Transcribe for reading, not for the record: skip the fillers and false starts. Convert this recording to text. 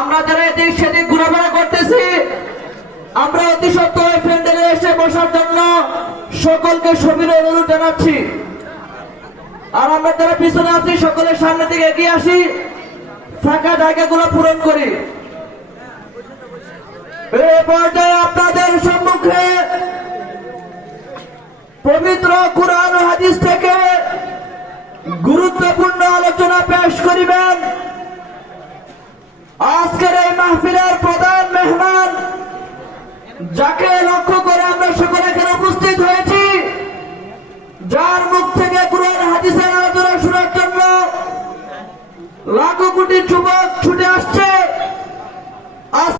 আমরা যারা এদিক সেদিক ঘোরাফেরা করতেছি, আমরা অতি সত্ত্বর প্যান্ডেলে এসে বসার জন্য সকলকে সবিনয় অনুরোধ জানাচ্ছি। আর আমরা যারা পিছনে আছি সকলের সামনে থেকে এগিয়ে আসি, ফাঁকা জায়গাগুলো পূরণ করি। এই পর্যায়ে আপনাদের সম্মুখে পবিত্র কুরআন ও হাদিস থেকে গুরুত্বপূর্ণ আলোচনা পেশ করিবেন আজকের এই মাহফিলের প্রধান মেহমান, যাকে লক্ষ্য করে আমরা সকলে এখানে উপস্থিত হয়েছি, যার মুখ থেকে কুরআন হাদিসের আলোচনা শোনার জন্য লাখো কোটি যুবক